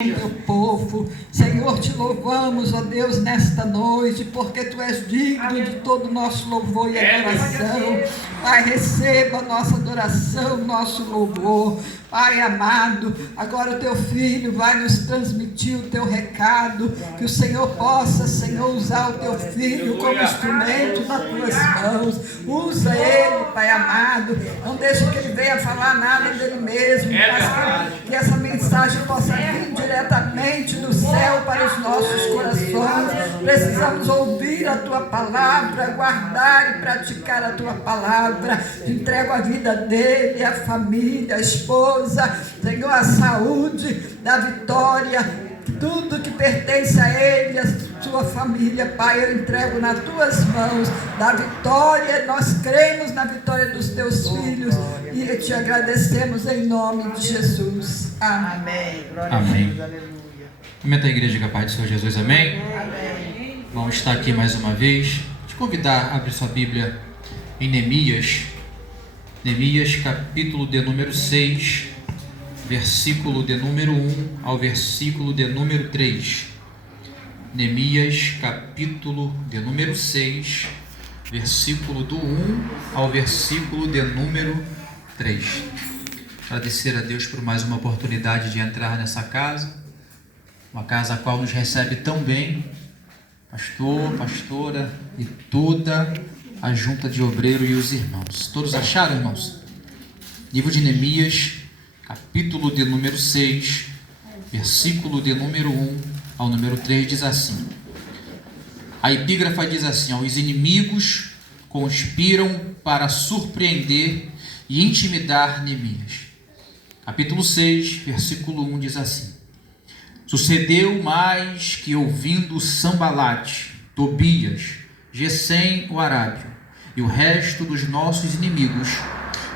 Teu povo, Senhor, te louvamos, ó Deus, nesta noite, porque Tu és digno de todo o nosso louvor e adoração. Pai, receba a nossa adoração, nosso louvor. Pai amado, agora o Teu Filho vai nos transmitir o Teu recado, que o Senhor possa, Senhor, usar o Teu Filho como instrumento nas Tuas mãos. Usa ele, Pai amado, não deixe que ele venha falar nada dele mesmo, mas que essa mensagem possa vir diretamente do céu para os nossos corações. Precisamos ouvir a Tua palavra, guardar e praticar a Tua palavra. Entrego a vida dele, a família, a esposa, Senhor, a saúde da Vitória, tudo que pertence a ele, a sua família, Pai, eu entrego nas Tuas mãos. Da Vitória, nós cremos na vitória dos Teus filhos e te agradecemos em nome de Jesus. Amém. Amém. Comenta a igreja com a paz do Senhor Jesus, amém? Amém. Vamos estar aqui mais uma vez. Te convidar a abrir sua Bíblia em Neemias, capítulo de número 6, versículo de número 1 ao versículo de número 3. Neemias, capítulo de número 6, versículo do 1 ao versículo de número 3. Agradecer a Deus por mais uma oportunidade de entrar nessa casa, uma casa a qual nos recebe tão bem, pastor, pastora e toda a junta de obreiro e os irmãos. Todos acharam, irmãos? Livro de Neemias, capítulo de número 6, versículo de número 1 ao número 3, diz assim. A epígrafa diz assim: os inimigos conspiram para surpreender e intimidar Neemias. Capítulo 6, versículo 1 diz assim: sucedeu mais que, ouvindo Sambalate, Tobias, Gesem o arábio e o resto dos nossos inimigos,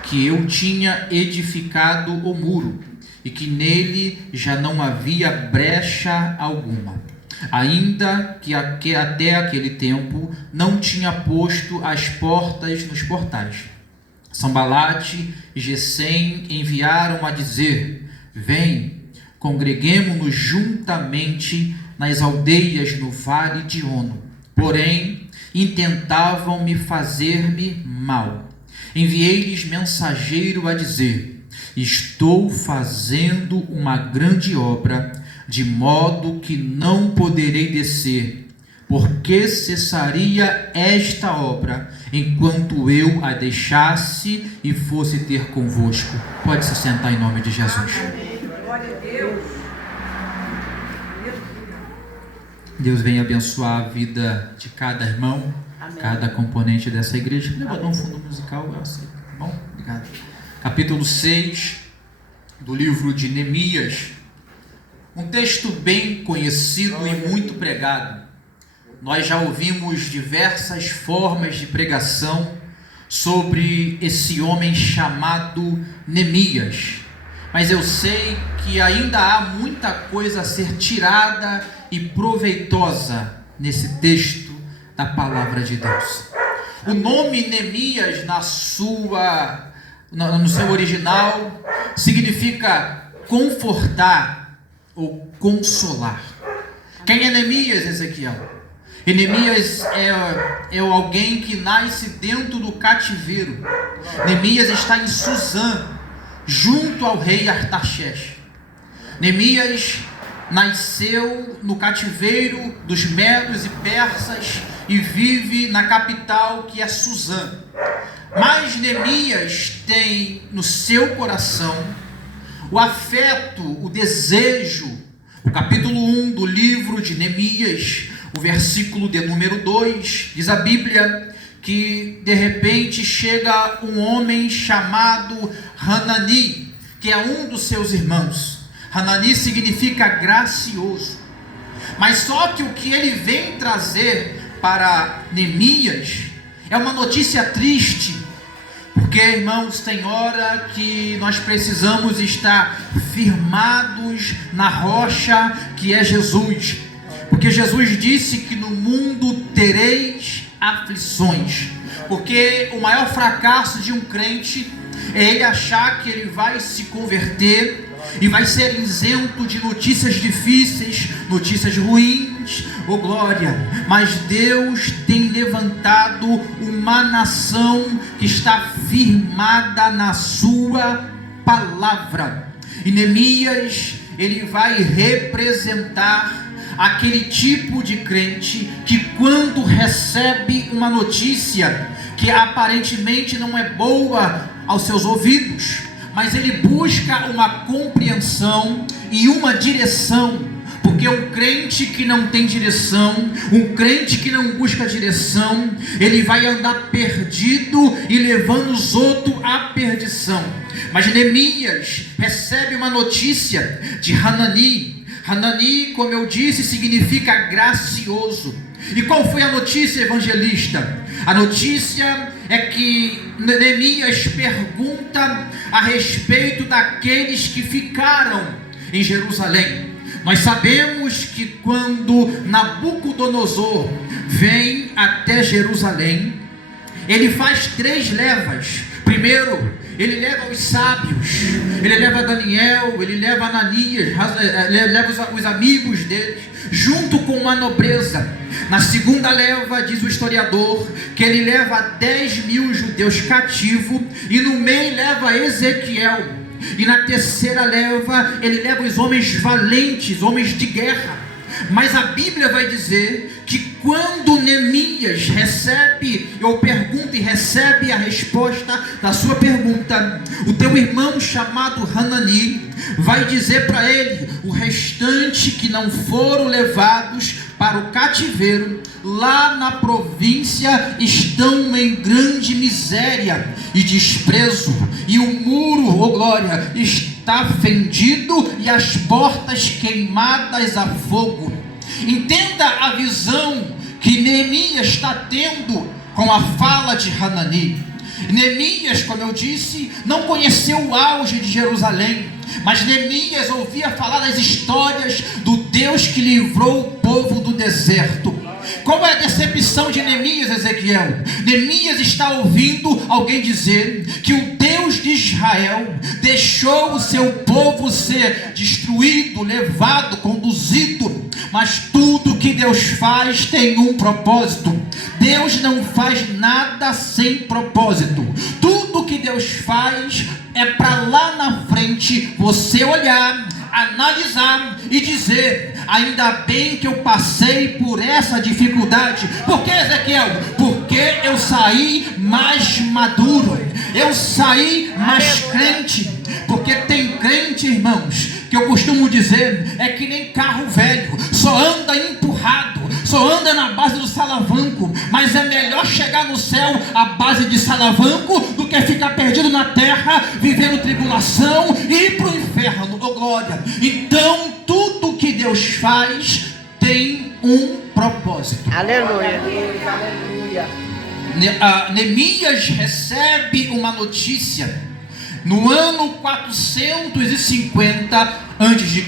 que eu tinha edificado o muro e que nele já não havia brecha alguma, ainda que até aquele tempo não tinha posto as portas nos portais. Sambalate e Gesem enviaram a dizer: vem, congreguemo-nos juntamente nas aldeias no vale de Ono. Porém, intentavam fazer-me mal. Enviei-lhes mensageiro a dizer: estou fazendo uma grande obra, de modo que não poderei descer, porque cessaria esta obra, enquanto eu a deixasse e fosse ter convosco. Pode se sentar em nome de Jesus. Glória a Deus. Deus venha abençoar a vida de cada irmão, amém, cada componente dessa igreja. Levanta um fundo musical, eu aceito, tá bom? Obrigado. Capítulo 6 do livro de Neemias. Um texto bem conhecido e muito pregado. Nós já ouvimos diversas formas de pregação sobre esse homem chamado Neemias. Mas eu sei que ainda há muita coisa a ser tirada e proveitosa nesse texto da palavra de Deus. O nome Neemias no seu original significa confortar ou consolar. Quem é Neemias, Ezequiel? Neemias é alguém que nasce dentro do cativeiro. Neemias está em Suzã, junto ao rei Artaxerxes. Neemias nasceu no cativeiro dos medos e persas e vive na capital, que é Suzã. Mas Neemias tem no seu coração o afeto, o desejo. O capítulo 1 do livro de Neemias, o versículo de número 2, diz a Bíblia que de repente chega um homem chamado Hanani, que é um dos seus irmãos. Hanani significa gracioso. Mas só que o que ele vem trazer para Neemias é uma notícia triste, porque, irmãos, tem hora que nós precisamos estar firmados na rocha que é Jesus, porque Jesus disse que no mundo tereis aflições, porque o maior fracasso de um crente é ele achar que ele vai se converter e vai ser isento de notícias difíceis, notícias ruins, oh glória. Mas Deus tem levantado uma nação que está firmada na sua palavra. E Neemias, ele vai representar aquele tipo de crente que, quando recebe uma notícia que aparentemente não é boa aos seus ouvidos, mas ele busca uma compreensão e uma direção. Porque um crente que não tem direção, um crente que não busca direção, ele vai andar perdido e levando os outros à perdição. Mas Neemias recebe uma notícia de Hanani. Hanani, como eu disse, significa gracioso. E qual foi a notícia, evangelista? A notícia é que Neemias pergunta a respeito daqueles que ficaram em Jerusalém. Nós sabemos que quando Nabucodonosor vem até Jerusalém, ele faz 3 levas. Primeiro, ele leva os sábios, ele leva Daniel, ele leva Ananias, leva os amigos deles, junto com uma nobreza. Na segunda leva, diz o historiador, que ele leva 10.000 judeus cativos, e no meio leva Ezequiel. E na terceira leva, ele leva os homens valentes, homens de guerra. Mas a Bíblia vai dizer que quando Neemias recebe, ou pergunta e recebe a resposta da sua pergunta, o teu irmão chamado Hanani vai dizer para ele: o restante que não foram levados para o cativeiro, lá na província estão em grande miséria e desprezo, e o muro, oh glória, está fendido e as portas queimadas a fogo. Entenda a visão que Neemias está tendo com a fala de Hanani. Neemias, como eu disse, não conheceu o auge de Jerusalém, mas Neemias ouvia falar das histórias do Deus que livrou o povo do deserto. Qual é a decepção de Neemias, Ezequiel? Neemias está ouvindo alguém dizer que o Deus de Israel deixou o seu povo ser destruído, levado, conduzido. Mas tudo que Deus faz tem um propósito. Deus não faz nada sem propósito. Tudo que Deus faz é para lá na frente você olhar, analisar e dizer: ainda bem que eu passei por essa dificuldade. Por que, Ezequiel? Porque eu saí mais maduro, eu saí mais crente. Porque tem crente, irmãos, que eu costumo dizer, é que nem carro velho, só anda empurrado, só anda na base do salavanco. Mas é melhor chegar no céu à base de salavanco do que ficar perdido na terra, vivendo tribulação e ir para o inferno. Oh glória! Então tudo que Deus faz tem um propósito. Aleluia. Neemias recebe uma notícia no ano 450 a.C.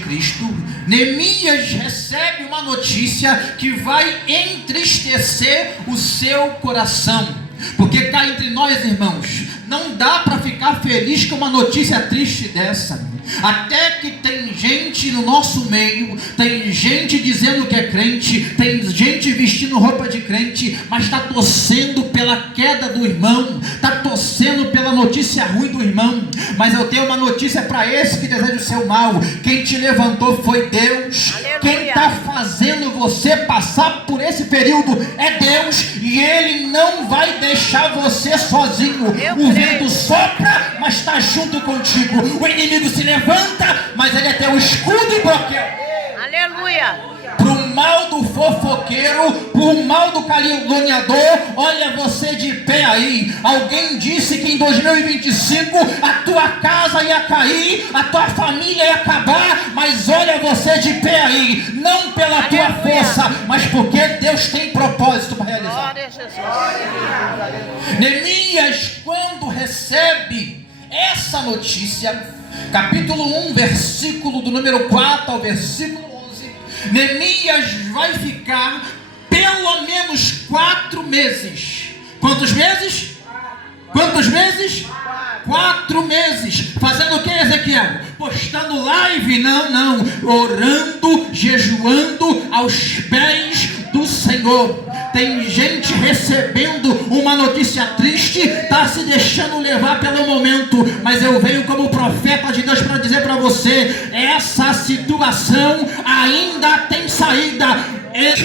Neemias recebe uma notícia que vai entristecer o seu coração. Porque cá entre nós, irmãos, não dá para ficar feliz com uma notícia triste dessa. Até que tem gente no nosso meio, tem gente dizendo que é crente, tem gente vestindo roupa de crente, mas está torcendo pela queda do irmão, está torcendo pela notícia ruim do irmão. Mas eu tenho uma notícia para esse que deseja o seu mal: quem te levantou foi Deus. Aleluia. Quem está fazendo você passar por esse período é Deus, e Ele não vai deixar você sozinho. O vento sopra, mas está junto contigo. O inimigo se levanta, mas ele é teu escudo e bloqueia. Aleluia. Pro mal do fofoqueiro, pro mal do caluniador, olha você de pé aí. Alguém disse que em 2025 a tua casa ia cair, a tua família ia acabar, mas olha você de pé aí, não pela tua força, mas porque Deus tem propósito para realizar. Glória a Jesus. Neemias, quando recebe essa notícia, capítulo 1, versículo do número 4 ao versículo 11, Neemias vai ficar pelo menos 4 meses. Quantos meses? Quantos meses? 4 meses. Fazendo o que, Ezequiel? Postando live? Não. Orando, jejuando aos pés do Senhor. Tem gente recebendo uma notícia triste, está se deixando levar pelo momento, mas eu venho como profeta de Deus para dizer para você, essa situação ainda tem saída.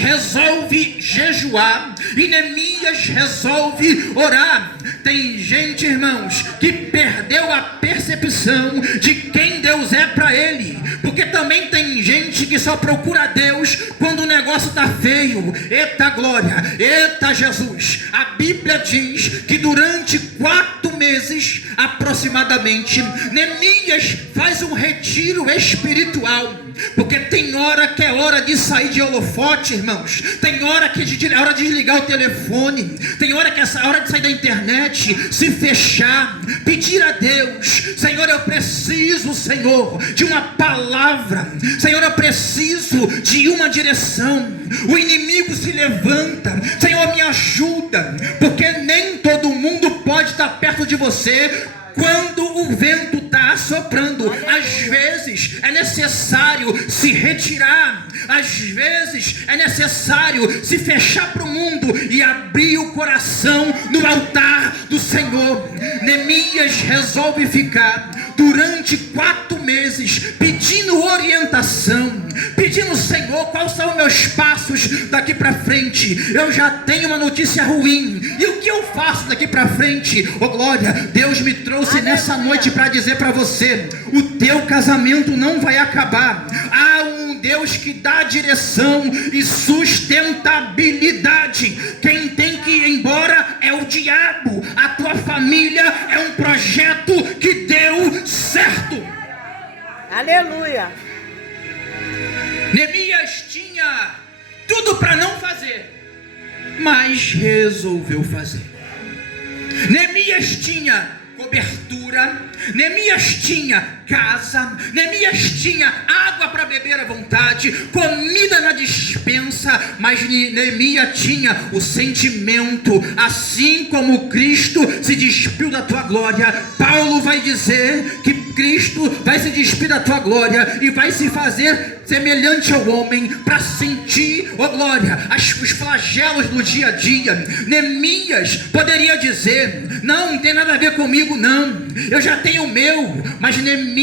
Resolve jejuar e Neemias resolve orar. Tem gente, irmãos, que perdeu a percepção de quem Deus é para ele, porque também tem gente que só procura Deus quando o negócio está feio. Eita glória, eita Jesus. A Bíblia diz que durante 4 meses aproximadamente, Neemias faz um retiro espiritual, porque tem hora que é hora de sair de holofote, irmãos. Tem hora que é hora de desligar o telefone. Tem hora que é hora de sair da internet, se fechar, pedir a Deus: Senhor, eu preciso, Senhor, de uma palavra. Senhor, eu preciso de uma direção. O inimigo se levanta. Senhor, me ajuda, porque nem todo mundo pode estar perto de você quando o vento está soprando. Às vezes é necessário se retirar, às vezes é necessário se fechar para o mundo e abrir o coração no altar do Senhor. Neemias resolve ficar durante 4 meses pedindo orientação, pedindo: Senhor, quais são os meus passos daqui para frente? Eu já tenho uma notícia ruim, e o que eu faço daqui para frente? Oh glória, Deus me trouxe nessa noite para dizer para você: o teu casamento não vai acabar. Há um Deus que dá direção e sustentabilidade. Quem tem que ir embora é o diabo. A tua família é um projeto que deu certo. Aleluia. Neemias tinha tudo para não fazer, mas resolveu fazer. Neemias tinha cobertura, Neemias tinha casa, Neemias tinha água para beber à vontade, comida na despensa, mas Neemias tinha o sentimento, assim como Cristo se despiu da tua glória. Paulo vai dizer que Cristo vai se despir da tua glória e vai se fazer semelhante ao homem para sentir, oh glória, os flagelos do dia a dia. Neemias poderia dizer: não tem nada a ver comigo, não, eu já tenho o meu. Mas Neemias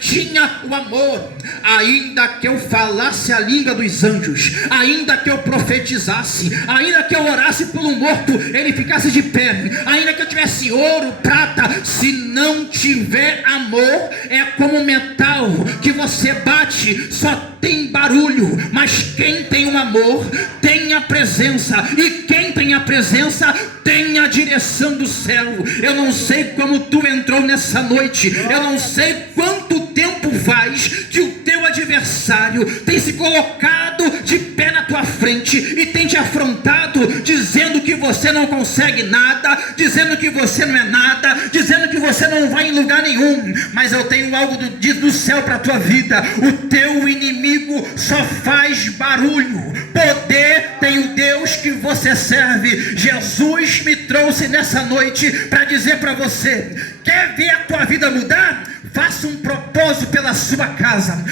tinha o amor. Ainda que eu falasse a língua dos anjos, ainda que eu profetizasse, ainda que eu orasse pelo morto, ele ficasse de pé, ainda que eu tivesse ouro, prata, se não tiver amor, é como metal que você bate, só tem barulho. Mas quem tem um amor tem a presença, e quem tem a presença tem a direção do céu. Eu não sei como tu entrou nessa noite, eu não sei quanto tempo faz que o teu adversário tem se colocado de pé na tua frente e tem te afrontado, dizendo que você não consegue nada, dizendo que você não é nada, dizendo que você não vai em lugar nenhum. Mas eu tenho algo do céu para a tua vida: o teu inimigo só faz barulho. Poder tem o Deus que você serve. Jesus me trouxe nessa noite para dizer para você: quer ver a tua vida mudar? Faça um propósito pela sua casa.